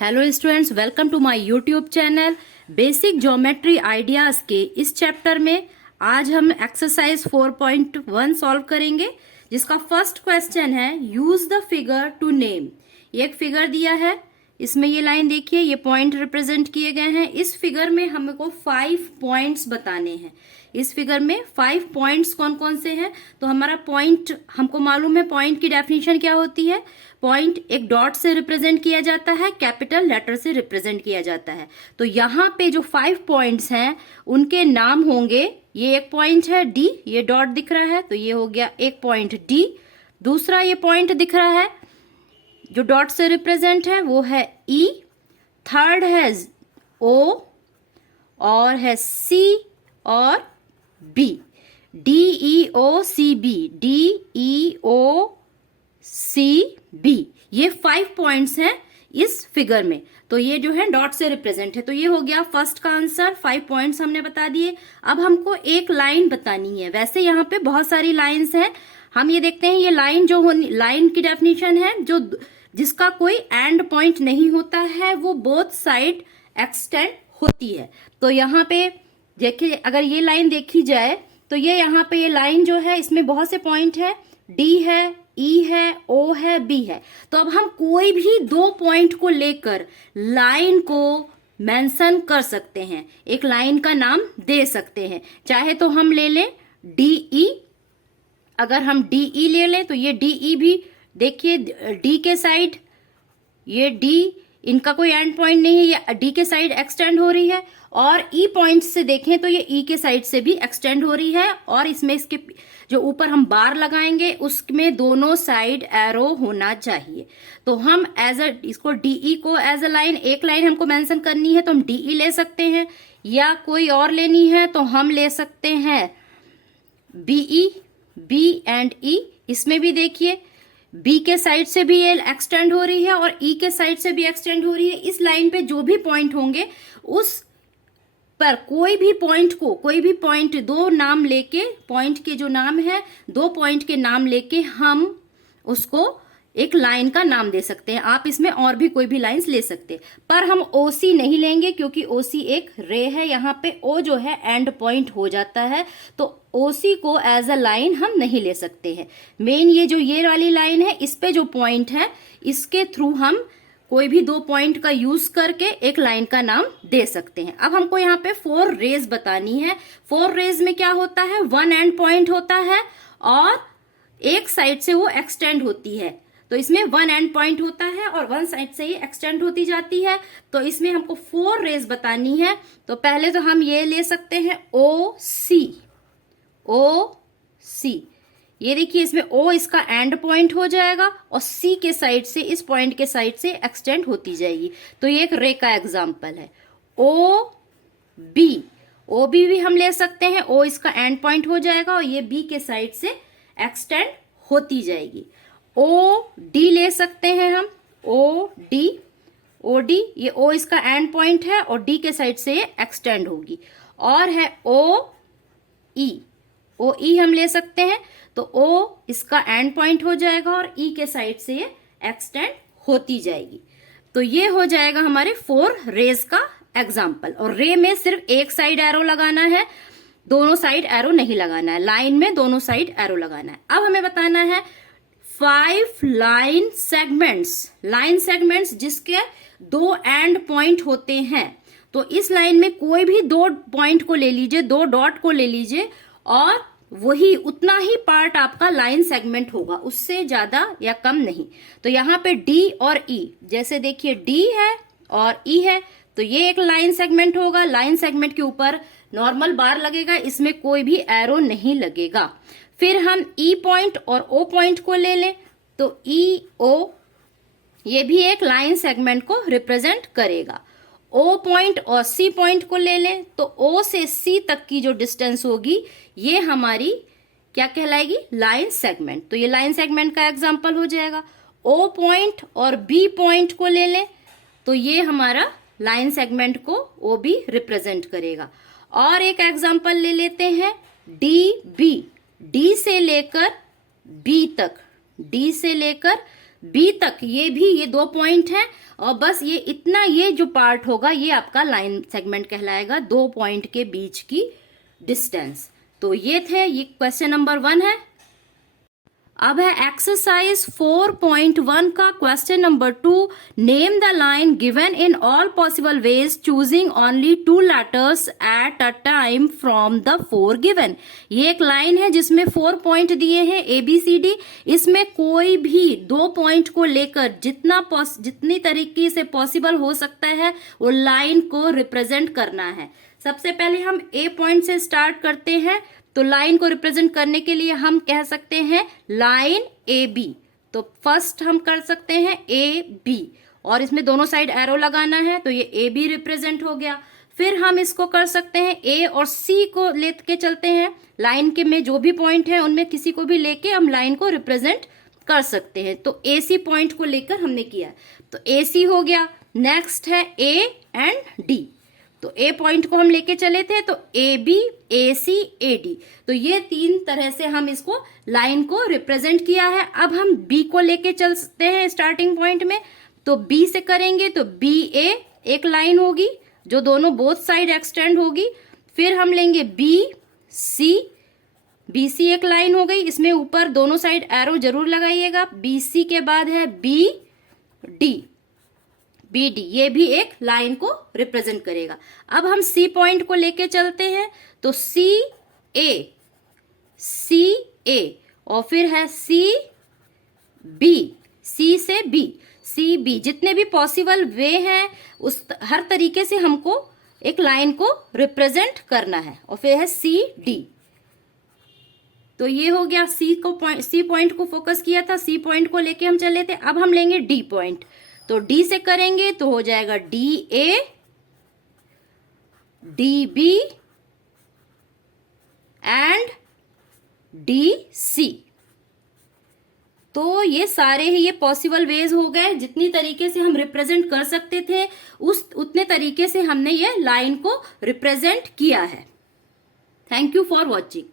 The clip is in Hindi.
Hello students, welcome to my YouTube channel basic geometry ideas के इस चैप्टर में आज हम एक्सरसाइज 4.1 सॉल्व करेंगे, जिसका फर्स्ट क्वेश्चन है use the figure to name. ये एक फिगर दिया है, इसमें ये लाइन देखिए, ये पॉइंट रिप्रेजेंट किए गए हैं। इस फिगर में हमको 5 पॉइंट्स बताने हैं। इस फिगर में 5 पॉइंट्स कौन कौन से हैं? तो हमारा पॉइंट, हमको मालूम है पॉइंट की डेफिनेशन क्या होती है। पॉइंट एक डॉट से रिप्रेजेंट किया जाता है, कैपिटल लेटर से रिप्रेजेंट किया जाता है। तो यहाँ पे जो 5 पॉइंट्स हैं उनके नाम होंगे, ये एक पॉइंट है डी, ये डॉट दिख रहा है तो ये हो गया एक पॉइंट डी। दूसरा ये पॉइंट दिख रहा है जो डॉट से रिप्रेजेंट है वो है ई। थर्ड है ओ और है सी और बी, डी ई ओ सी बी, डी ई ओ सी बी। ये 5 पॉइंट्स हैं इस फिगर में, तो ये जो है डॉट से रिप्रेजेंट है। तो ये हो गया फर्स्ट का आंसर, 5 पॉइंट्स हमने बता दिए। अब हमको एक लाइन बतानी है। वैसे यहाँ पे बहुत सारी लाइंस हैं, हम ये देखते हैं ये लाइन जो लाइन की डेफिनेशन है जो जिसका कोई एंड पॉइंट नहीं होता है, वो बोथ साइड एक्सटेंड होती है। तो यहाँ पे देखिए, अगर ये लाइन देखी जाए तो ये यहाँ पे ये लाइन जो है इसमें बहुत से पॉइंट है, डी है, ई है, ओ है, बी है। तो अब हम कोई भी 2 पॉइंट को लेकर लाइन को मेंशन कर सकते हैं, एक लाइन का नाम दे सकते हैं। चाहे तो हम ले लें डी ई, अगर हम डी ई ले लें तो ये डी ई भी देखिए, डी के साइड ये डी, इनका कोई एंड पॉइंट नहीं है, ये डी के साइड एक्सटेंड हो रही है। और ई पॉइंट से देखें तो ये ई के साइड से भी एक्सटेंड हो रही है। और इसमें इसके जो ऊपर हम बार लगाएंगे उसमें दोनों साइड एरो होना चाहिए। तो हम इसको डीई को एज अ लाइन, एक लाइन हमको मेंशन करनी है तो हम डीई ले सकते हैं, या कोई और लेनी है तो हम ले सकते हैं बीई, बी एंड ई। इसमें भी देखिए बी के साइड से भी ये एक्सटेंड हो रही है और ई के साइड से भी एक्सटेंड हो रही है। इस लाइन पे जो भी पॉइंट होंगे उस पर कोई भी पॉइंट 2 नाम लेके, पॉइंट के जो नाम है 2 पॉइंट के नाम लेके हम उसको एक लाइन का नाम दे सकते हैं। आप इसमें और भी कोई भी लाइंस ले सकते हैं, पर हम ओसी नहीं लेंगे क्योंकि ओसी एक रे है। यहाँ पे ओ जो है एंड पॉइंट हो जाता है, तो ओसी को एज अ लाइन हम नहीं ले सकते हैं। मेन ये जो ये वाली लाइन है, इस पे जो पॉइंट है इसके थ्रू हम कोई भी 2 पॉइंट का यूज करके एक लाइन का नाम दे सकते हैं। अब हमको यहाँ पे 4 रेज बतानी है। 4 रेज में क्या होता है, 1 एंड पॉइंट होता है और एक साइड से वो एक्सटेंड होती है। तो इसमें 1 एंड पॉइंट होता है और 1 साइड से ही एक्सटेंड होती जाती है। तो इसमें हमको 4 रेज बतानी है। तो पहले तो हम ये ले सकते हैं ओ सी, ओ सी। ये देखिए, इसमें ओ इसका एंड पॉइंट हो जाएगा और सी के साइड से, इस पॉइंट के साइड से एक्सटेंड होती जाएगी। तो ये एक रे का एग्जांपल है। ओ बी, ओ बी भी हम ले सकते हैं, ओ इसका एंड पॉइंट हो जाएगा और ये बी के साइड से एक्सटेंड होती जाएगी। ओ डी ले सकते हैं हम, ओ डी, ओ डी, ये ओ इसका एंड पॉइंट है और डी के साइड से ये एक्सटेंड होगी। और है ओ ई, ओ ई हम ले सकते हैं, तो ओ इसका एंड पॉइंट हो जाएगा और ई के साइड से ये एक्सटेंड होती जाएगी। तो ये हो जाएगा हमारे 4 रेज का एग्जाम्पल। और रे में सिर्फ एक साइड एरो लगाना है, दोनों साइड एरो नहीं लगाना है, लाइन में दोनों साइड एरो लगाना है। अब हमें बताना है 5 लाइन सेगमेंट्स जिसके 2 एंड पॉइंट होते हैं। तो इस लाइन में कोई भी 2 पॉइंट को ले लीजिए, 2 डॉट को ले लीजिए और वही उतना ही पार्ट आपका लाइन सेगमेंट होगा, उससे ज्यादा या कम नहीं। तो यहाँ पे डी और ई, जैसे देखिए डी है और ई है, तो ये एक लाइन सेगमेंट होगा। लाइन सेगमेंट के ऊपर नॉर्मल बार लगेगा, इसमें कोई भी एरो नहीं लगेगा। फिर हम ई पॉइंट और ओ पॉइंट को ले लें, तो ई ओ, ये भी एक लाइन सेगमेंट को रिप्रेजेंट करेगा। ओ पॉइंट और सी पॉइंट को ले लें, तो ओ से सी तक की जो डिस्टेंस होगी ये हमारी क्या कहलाएगी, लाइन सेगमेंट। तो ये लाइन सेगमेंट का एग्जांपल हो जाएगा। ओ पॉइंट और बी पॉइंट को ले लें, तो ये हमारा लाइन सेगमेंट को ओ बी रिप्रेजेंट करेगा। और एक एग्जांपल ले लेते हैं डी बी, डी से लेकर बी तक, डी से लेकर बी तक, ये 2 पॉइंट हैं और बस ये इतना, ये जो पार्ट होगा ये आपका लाइन सेगमेंट कहलाएगा, 2 पॉइंट के बीच की डिस्टेंस। तो ये थे, ये क्वेश्चन नंबर 1 है। अब है एक्सरसाइज 4.1 का question number 2। Name the line given in all possible ways choosing only 2 letters at a time from the 4 given. ये एक लाइन है जिसमें 4 पॉइंट दिए हैं ABCD। इसमें कोई भी 2 पॉइंट को लेकर जितनी तरीके से पॉसिबल हो सकता है वो लाइन को रिप्रेजेंट करना है। सबसे पहले हम A पॉइंट से स्टार्ट करते हैं। तो लाइन को रिप्रेजेंट करने के लिए हम कह सकते हैं लाइन AB। तो फर्स्ट हम कर सकते हैं AB और इसमें दोनों साइड एरो लगाना है, तो ये AB रिप्रेजेंट हो गया। फिर हम इसको कर सकते हैं A और C को लेके चलते हैं, लाइन के में जो भी पॉइंट है उनमें किसी को भी लेके हम लाइन को रिप्रेजेंट कर सकते हैं। तो AC पॉइंट को लेकर हमने किया, तो AC हो गया। नेक्स्ट है A एंड D। तो A पॉइंट को हम लेके चले थे, तो AB AC AD। तो ये 3 तरह से हम इसको लाइन को रिप्रेजेंट किया है। अब हम B को लेके चलते हैं स्टार्टिंग पॉइंट में। तो B से करेंगे तो BA एक लाइन होगी जो दोनों बोथ साइड एक्सटेंड होगी। फिर हम लेंगे BC, BC एक लाइन हो गई, इसमें ऊपर दोनों साइड एरो जरूर लगाइएगा। BC के बाद है BD, BD ये भी एक लाइन को रिप्रेजेंट करेगा। अब हम C पॉइंट को लेके चलते हैं, तो CA और फिर है CB, C से B, CB। जितने भी पॉसिबल वे हैं उस हर तरीके से हमको एक लाइन को रिप्रेजेंट करना है। और फिर है CD। तो ये हो गया, C पॉइंट को फोकस किया था, C पॉइंट को लेके हम चले थे। अब हम लेंगे D पॉइंट, तो D से करेंगे तो हो जाएगा DA, DB एंड DC। तो ये सारे ही ये पॉसिबल वेज हो गए, जितनी तरीके से हम रिप्रेजेंट कर सकते थे उतने तरीके से हमने ये लाइन को रिप्रेजेंट किया है। Thank you for watching.